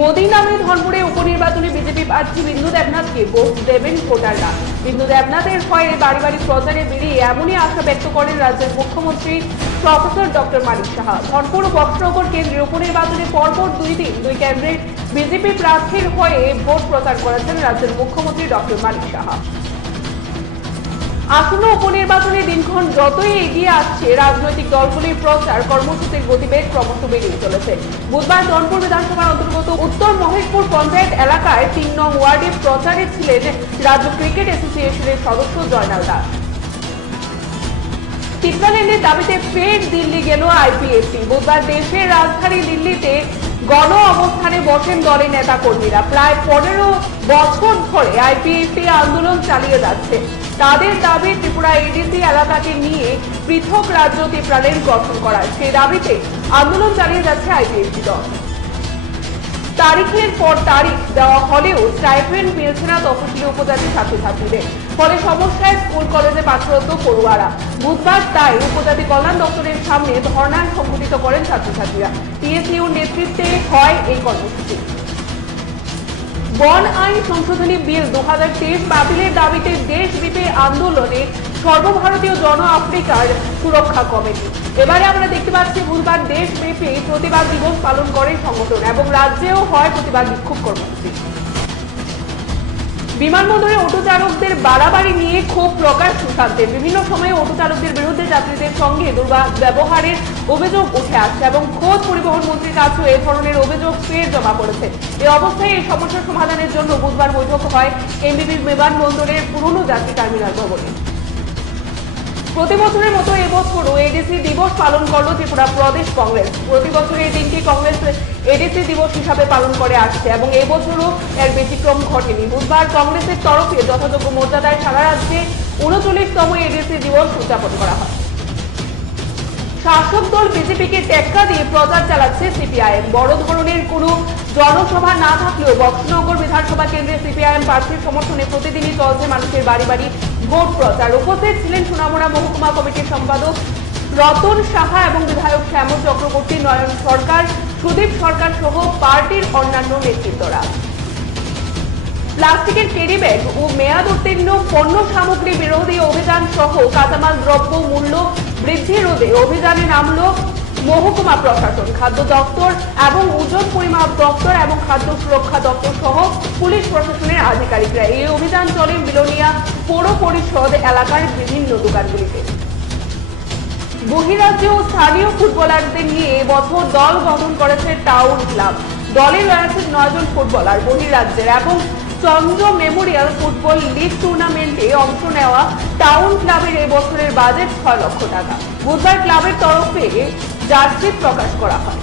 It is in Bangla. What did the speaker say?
মোদী নামে ধনপুরে উপনির্বাচনে বিজেপি প্রার্থী বিন্দু দেবনাথকে ভোট দেবেন ভোটাররা। বিন্দু দেবনাথের ভয়ে বাড়ি বাড়ি প্রচারে বেরিয়ে এমনই আশা ব্যক্ত করেন রাজ্যের মুখ্যমন্ত্রী প্রফেসর ডক্টর মানিক সাহা। ধনপুর ও বক্সনগর কেন্দ্রে উপনির্বাচনে পরপর দুই কেন্দ্রের বিজেপি প্রার্থীর হয়ে ভোট প্রচার করেছেন রাজ্যের মুখ্যমন্ত্রী ডক্টর মানিক সাহা। আসন্ন উপনির্বাচনের দিনক্ষণ যতই এগিয়ে আসছে, রাজনৈতিক দলগুলির প্রচার কর্মসূচির গতিবেগ ক্রমশ বেড়েই চলেছে। বুধবার ধনপুর বিধানসভার অন্তর্গত উত্তর মহেশপুর পঞ্চায়েত এলাকায় ৩ নং ওয়ার্ডে প্রচারে ছিলেন রাজ্য ক্রিকেট অ্যাসোসিয়েশনের সদস্য জয়নাল দাস। টিপ্পাল্যান্ডের দাবিতে ফের দিল্লি গেল আইপিএফটি। বুধবার দেশের রাজধানী দিল্লিতে গণ অবস্থানে বসেন দলের নেতা কর্মীরা। প্রায় 15 বছর ধরে আইপিএফটি আন্দোলন চালিয়ে যাচ্ছে। তাদের দাবি ত্রিপুরা এডিসি এলাকাকে নিয়ে পৃথক রাজ্য ত্রিপুরাল্যান্ড গঠন করা। সেই দাবিতে আন্দোলন চালিয়ে যাচ্ছে আইপিএফটি দল। তারিখের পর তারিখ দেওয়া হলেও স্টাইপেন্ড মিলছে না তফসিলি উপজাতি ছাত্রছাত্রীদের, ফলে সমস্যায় স্কুল কলেজে পাঠরত পড়ুয়ারা। বুধবার তাই উপজাতি কল্যাণ দপ্তরের সামনে ধর্ণা সংগঠিত করেন ছাত্রছাত্রীরা। টিএসইউর নেতৃত্বে হয় এই কর্মসূচি। বন আইন সংশোধনী বিল 2023 বাতিলের দাবিতে দেশব্যাপী আন্দোলনে সর্বভারতীয় জন আফ্রিকার সুরক্ষা কমিটি। এবারে আমরা দেখতে পাচ্ছি বুধবার দেশব্যাপী প্রতিবাদ দিবস পালন করে সংগঠন এবং রাজ্যেও হয় প্রতিবাদ বিক্ষোভ কর্মসূচি। বিমানবন্দরে অটো চালকদের বাড়াবাড়ি নিয়ে ক্ষোভ প্রকাশ সুশান্তের। বিভিন্ন সময়ে অটো চালকদের বিরুদ্ধে যাত্রীদের সঙ্গে দুর্ব্যবহারের অভিযোগ উঠে আসছে এবং খোদ পরিবহন মন্ত্রীর কাছেও এ ধরনের অভিযোগ ফের জমা পড়েছে। এই অবস্থায় এই সমস্যার সমাধানের জন্য বুধবার বৈঠক হয় এমবিবি বিমানবন্দরের পুরনো যাত্রী টার্মিনাল ভবনে। প্রতি বছরের মতো এবছরও এডিসি দিবস পালন করল ত্রিপুরা প্রদেশ কংগ্রেস। প্রতি বছর এই দিনটি কংগ্রেস এডিসি দিবস হিসাবে পালন করে আসছে এবং এবছরও এর ব্যতিক্রম ঘটেনি। বুধবার কংগ্রেসের তরফে যথাযোগ্য মর্যাদায় সারা রাজ্যে 39তম এডিসি দিবস উদযাপন করা হয়। শাসক দল বিজেপিকে টেক্কা দিয়ে প্রচার চালাচ্ছে সিপিআইএম। বড় ধরনের কোনো জনসভা না থাকলেও বক্সনগর বিধানসভা কেন্দ্রে সিপিআইএম প্রার্থীর সমর্থনে প্রতিদিনই চলছে মানুষের বাড়ি বাড়ি ভোট প্রচার। উপস্থিত ছিলেন সোনামুড়া মহকুমা কমিটির সম্পাদক রতন সাহা এবং বিধায়ক শ্যামল চক্রবর্তী, নয়ন সরকার, সুদীপ সরকার সহ পার্টির অন্যান্য নেতৃত্বরা। প্লাস্টিকের ক্যারি ব্যাগ ও মেয়াদ উত্তীর্ণ পণ্য সামগ্রী বিরোধী অভিযান সহ কাঁচামাল দ্রব্য মূল্য বৃদ্ধি রোধে অভিযানে নামল মহকুমা প্রশাসন, খাদ্য দপ্তর এবং ওজন পরিমাপ দপ্তর এবং খাদ্য সুরক্ষা দপ্তর সহ পুলিশ প্রশাসনের আধিকারিকরা। এই অভিযান চলে বিলোনিয়া পৌর পরিষদ এলাকার বিভিন্ন দোকানগুলিতে। বহিরাজ্য ও স্থানীয় ফুটবলারদের নিয়ে এবছর দল গঠন করেছে টাউন ক্লাব। দলে রয়েছে 9 জন ফুটবলার। বহিরাজ্যের এবং চন্দ্র মেমোরিয়াল ফুটবল লিগ টুর্নামেন্টে অংশ নেওয়া টাউন ক্লাবের এবছরের বাজেট 6 লক্ষ টাকা। বুধবার ক্লাবের তরফে জার্সি প্রকাশ করা হয়।